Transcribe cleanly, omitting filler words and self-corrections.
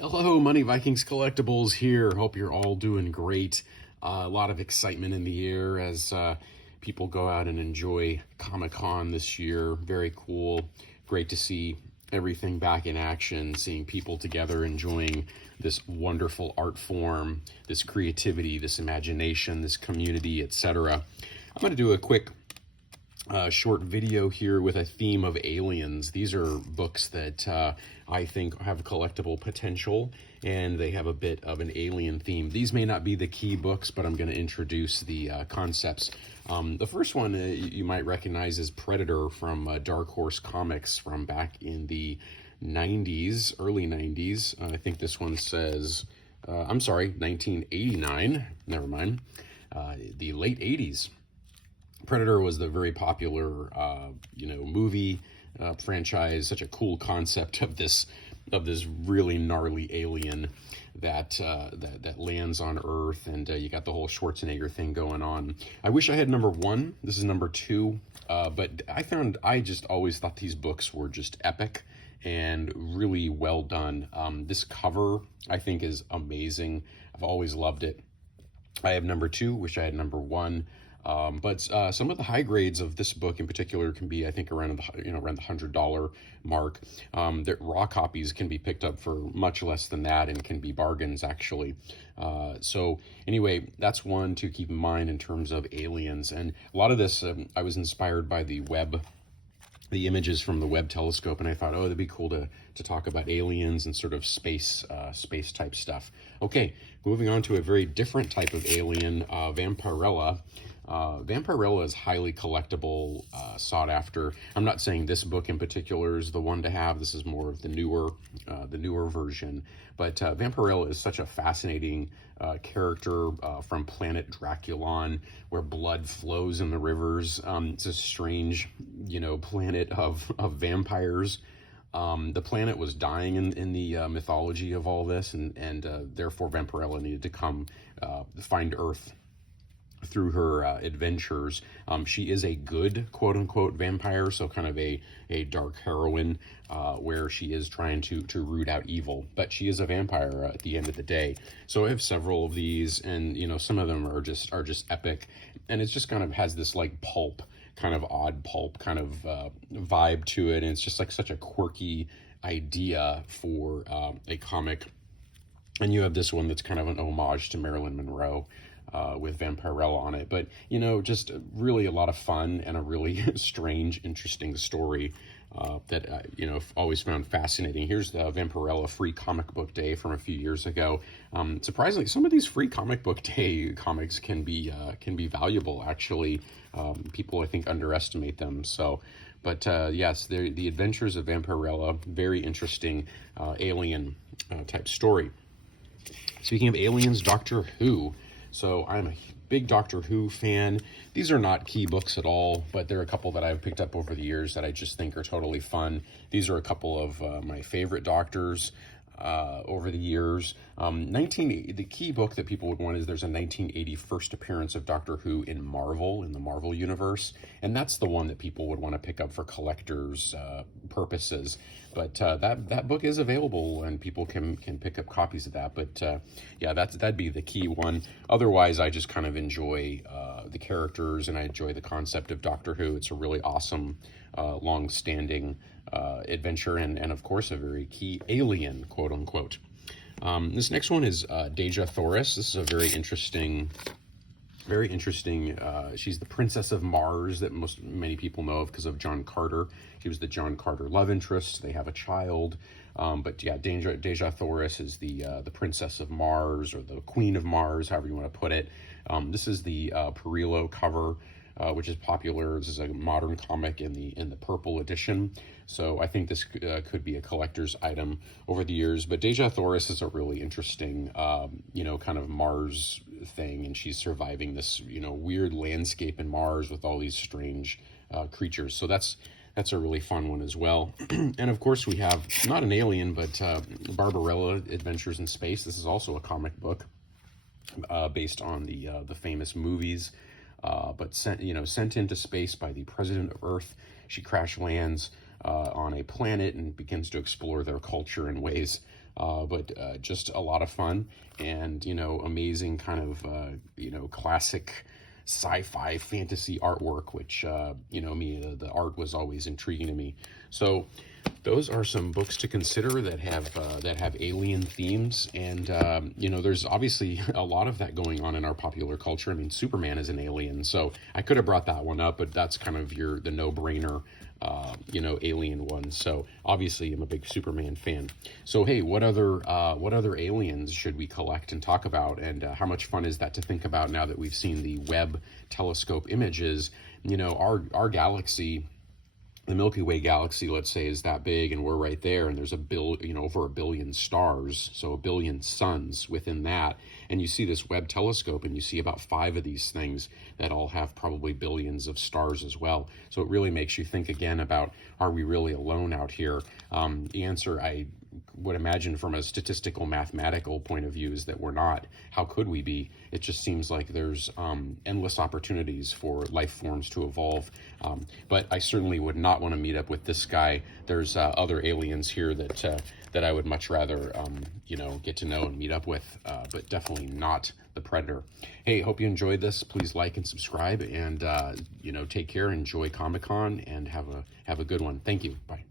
Hello, Money Vikings Collectibles here. Hope you're all doing great. A lot of excitement in the air as people go out and enjoy Comic-Con this year. Very cool. Great to see everything back in action, seeing people together enjoying this wonderful art form, this creativity, this imagination, this community, etc. I'm going to do a quick short video here with a theme of aliens. These are books that I think have collectible potential, and they have a bit of an alien theme. These may not be the key books, but I'm going to introduce the concepts. The first one you might recognize is Predator from Dark Horse Comics from back in the 90s, early 90s. I think this one says, 1989. Never mind. The late 80s. Predator was the very popular, movie franchise. Such a cool concept of this really gnarly alien that lands on Earth, and you got the whole Schwarzenegger thing going on. I wish I had number one. This is number two, but I just always thought these books were just epic and really well done. This cover I think is amazing. I've always loved it. I have number two. Wish I had number one. But some of the high grades of this book in particular can be, I think, around the $100 mark. That raw copies can be picked up for much less than that and can be bargains, actually. So anyway, that's one to keep in mind in terms of aliens. And a lot of this, I was inspired by the images from the Webb telescope, and I thought, oh, that'd be cool to talk about aliens and sort of space type stuff. Okay, moving on to a very different type of alien, Vampirella. Vampirella is highly collectible, sought after. I'm not saying this book in particular is the one to have. This is more of the newer version. But Vampirella is such a fascinating character from planet Draculon, where blood flows in the rivers. It's a strange, planet of vampires. The planet was dying in the mythology of all this, and therefore Vampirella needed to come find Earth through her adventures. She is a good quote-unquote vampire, so kind of a dark heroine where she is trying to root out evil, but she is a vampire at the end of the day. So I have several of these, and some of them are just epic, and it just kind of has this like pulp, kind of odd pulp kind of vibe to it, and it's just like such a quirky idea for a comic. And you have this one that's kind of an homage to Marilyn Monroe, with Vampirella on it. But, just really a lot of fun and a really strange, interesting story that, I've always found fascinating. Here's the Vampirella Free Comic Book Day from a few years ago. Surprisingly, some of these Free Comic Book Day comics can be valuable, actually. People, I think, underestimate them. So, but yes, the Adventures of Vampirella, very interesting alien type story. Speaking of aliens, Doctor Who. So I'm a big Doctor Who fan. These are not key books at all, but there are a couple that I've picked up over the years that I just think are totally fun. These are a couple of my favorite Doctors over the years. The key book that people would want is there's a 1980 first appearance of Doctor Who in the Marvel universe, and that's the one that people would want to pick up for collectors purposes. But that book is available, and people can pick up copies of that. But yeah, that'd be the key one. Otherwise, I just kind of enjoy the characters, and I enjoy the concept of Doctor Who. It's a really awesome, long-standing adventure, and of course a very key alien, quote unquote. This next one is Dejah Thoris. This is a very interesting. She's the Princess of Mars that many people know of because of John Carter. She was the John Carter love interest. They have a child. But yeah, Dejah Thoris is the Princess of Mars, or the Queen of Mars, however you want to put it. This is the Perillo cover, which is popular. This is a modern comic in the purple edition. So I think this could be a collector's item over the years. But Dejah Thoris is a really interesting, kind of Mars thing, and she's surviving this, weird landscape in Mars with all these strange creatures. So that's a really fun one as well. And of course we have not an alien, but Barbarella Adventures in Space. This is also a comic book based on the famous movies. But sent into space by the president of Earth. She crash lands on a planet and begins to explore their culture in ways but just a lot of fun, and amazing kind of classic sci-fi fantasy artwork, which the art was always intriguing to me. So those are some books to consider that have alien themes, and there's obviously a lot of that going on in our popular culture. I mean, Superman is an alien, so I could have brought that one up, but that's kind of the no-brainer alien one. So obviously I'm a big Superman fan. So hey, what other aliens should we collect and talk about, and how much fun is that to think about now that we've seen the Webb telescope images? Our galaxy, the Milky Way galaxy, let's say, is that big, and we're right there, and there's over a billion stars, so a billion suns within that. And you see this Webb telescope, and you see about 5 of these things that all have probably billions of stars as well. So it really makes you think again about, are we really alone out here? The answer, I would imagine, from a statistical mathematical point of view, is that we're not. How could we be? It just seems like there's endless opportunities for life forms to evolve. But I certainly would not want to meet up with this guy. There's other aliens here that I would much rather get to know and meet up with, but definitely not the Predator. Hey, hope you enjoyed this. Please like and subscribe, and take care. Enjoy Comic-Con, and have a good one. Thank you. Bye.